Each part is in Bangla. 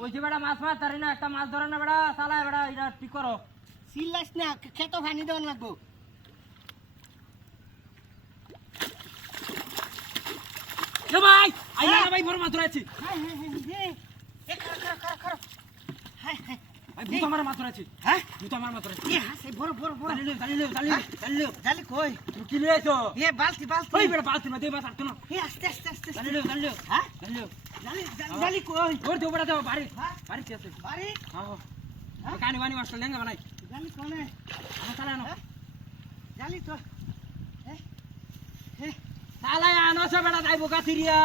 বলছি বেটা মাছ মাছ ধরে না, একটা মাছ ধরে না বেটা, চালায় বেটা, এটা ঠিক করো। সিল্লাস না, খেতো পানি দেওয়ান লাগবো। এ ভাই, আইলা না ভাই, বড় মাছ ধরেছি। হ্যাঁ হ্যাঁ হ্যাঁ, এ খারাপ। হ্যাঁ হ্যাঁ, ভাই ভূত আমার মাছ ধরেছি। হ্যাঁ ভূত আমার মাছ ধরেছি। এ হাসে বড়। চালিয়ে জালি কই? তুমি কি নিয়ে আইছো? এ বালতি। ওই বেটা বালতি না, দে মাছ আটতো না। এ আস্তে। চালিয়ে হ্যাঁ চালিয়ে জালি কই? ওর দেও বেটা, দেও বাড়ি হ্যাঁ বাড়ি কি আছে? বাড়ি হ্যাঁ কানি বানি মাছটা লেঙ্গা বানাই। জালি কোনে? আমার চালায় আনো। জালি তো চালায় আনো সে বেটা, যাইবো কাতিরিয়া।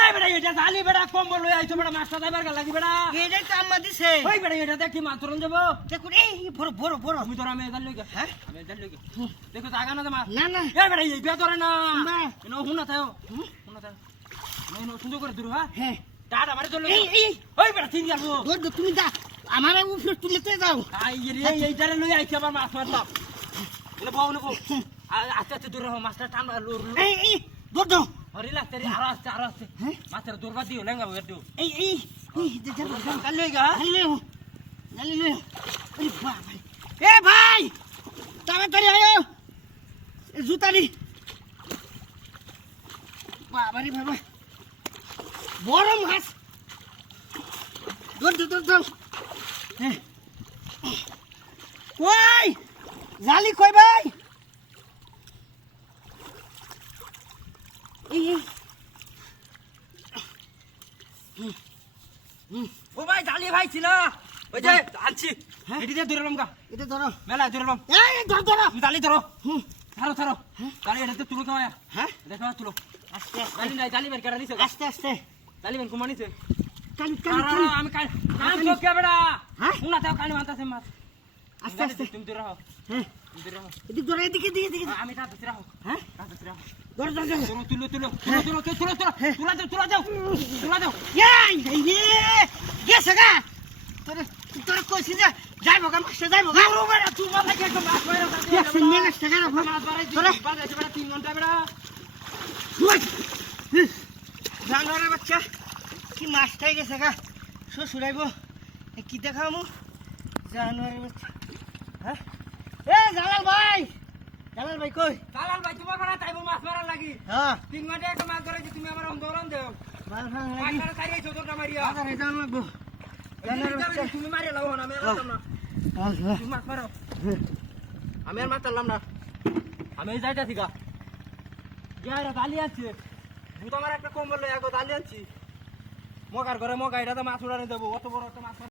এই বেটা, এটা জালি বেটা, কম্বল লই আইছো বেটা, মাছটা যাইবার গা লাগি বেটা। এটাই তো আম্মা দিছে। ওই বেটা, এটা দেখি মাছ ধরন যাবো। দেখুন এই বড়। আমি ধর, আমি জাল লই গে। হ্যাঁ আমি জাল লই গে। দেখো জাগা না মাছ। না এই বেটা, এই বে ধরে না। না। এনো হুনা তাও। হুনা তাও। নইনো সুন্দর করে ধরো, হ্যাঁ। হ্যাঁ টাটা মারি ধরলো। এই ওই বেটা তিন যাবো। দৌড় তুমি যা, আমার উপরে তুলেতে যাও। আই রে, এইটারে লই আইছি আবার মাছ মারলাম। এনে বউ নেবো। আস্তে দূর হও, মাছটা টানবা লুর। এই দৌড় হরি লাগতে রে, আরো আস্তে। মাছের দৌড়বা দিও, লেঙ্গা বগের দিও। এই কাল লই গা। জালি লই আরে বাবা এ ভাই তাড়াতাড়ি আয়ো জুতারি বাবারে বাবা বড় মাছ দৌড় হ্যাঁ কই জালি কই ভাই এই ও ভাই জালি ভাই ছিল। ওই যে আনছি। এটি দিয়ে ধরলাম গা। এটা ধরো মেলা ধরলাম। এই ধর তুমি জালি ধরো। ছাড়ো। জালি এটা তুলো তো আয়া। হ্যাঁ দেখো তুলো। আস্তে জালি নাই, জালি বের করে নিছে। আস্তে জালি বের কুমা নিছে। কালি আমি কাল কাল চোখে বেড়া। হ্যাঁ? উনা তাও কালি মানতাছে মাছ। আস্তে তুমি দূর রাখো। হ্যাঁ তুমি দূর রাখো। এদিক ধরে এদিকে আমি কাছে দূর রাখো। হ্যাঁ কাছে দূর রাখো। ধর তুলো। তুলা দাও। এই গেছে গা তোর কইছি যে যাইবো গা মাসে যাইবো গা পুরো বেড়া তুই মাথা কে একদম মাছ মারা থাকে। একশো মেগাস টাকা না মাছ বাড়াই তোরা বাড়াইছে বেড়া 3 ঘন্টা বেড়া। জানোয়ারের বাচ্চা কি মাছটাই গেছে গা শ্বশুর আইব কি দেখামু জানোয়ারের বাচ্চা হ্যাঁ এ জালাল ভাই কই দালাল ভাই তোমার ঘরে তাইবো মাছ মারা লাগি। হ্যাঁ 3 ঘন্টা একটা মাছ ধরেছি, তুমি আমার অন্ধরন দেও। মাল ফাল লাগি পাইকারে খাইয়ে চোদরটা মারিয়া। বাজারে যাওয়া লাগবো জানোয়ারের বাচ্চা তুমি মারিয়া লাও না, আমি আর মারতাম না। তুমি মাছ মারো। আমি আর মারতাম না। আমি যাইতাছি গা। যাইরা দালি আছে। ভূত আমার একটা কম্বল লই আগো দালি আনছি। মগার ঘরে মগা, এটা তো মাছ উড়ানি দেবো, অত বড় একটা মাছ।